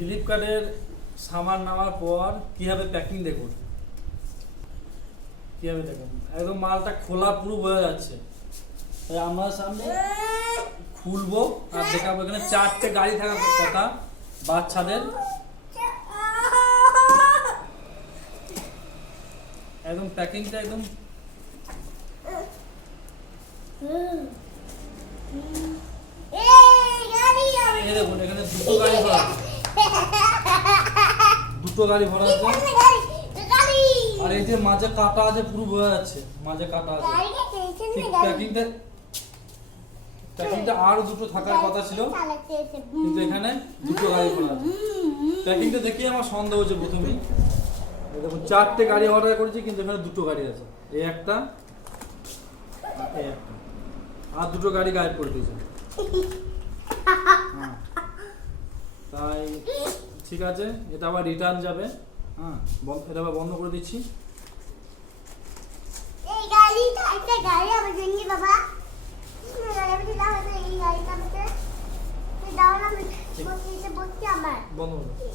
ফ্লিপকার্টের সামান নেওয়ার পর কীভাবে প্যাকিং দেখুন, কীভাবে দেখুন একদম মালটা খোলা পুরো বোঝা যাচ্ছে। তাই আমরা সামনে খুলবো আর দেখাবো। এখানে 4টে গাড়ি থাকার কথা বাচ্চাদের, একদম প্যাকিংটা একদম দেখুন। এখানে দুটো গাড়ি ভরা আছে আর এই যে মাঝে কাটা আছে পুরো বোঝা যাচ্ছে, মাঝে কাটা আছে। ঠিক প্যাকিংটা আরো দুটো থাকার কথা ছিল, কিন্তু এখানে দুটো গাড়ি ভরা আছে। প্যাকিংটা দেখে আমার সন্দেহ হচ্ছে প্রথমেই। দেখুন 4টে গাড়ি অর্ডার করেছি, কিন্তু এখানে দুটো গাড়ি আছে, এই একটা এই একটা, আর দুটো গাড়ি গায়েব করে দিয়েছে। তাই ঠিক আছে, এটা আবার রিটার্ন যাবে। হ্যাঁ, এটা আবার বন্ধ করে দিচ্ছি। এই গাড়িটা একটা গাড়ি আমার জন্য বাবা, এই গাড়িটা আমাকে দাও না, বসে আমার বন্ধ করে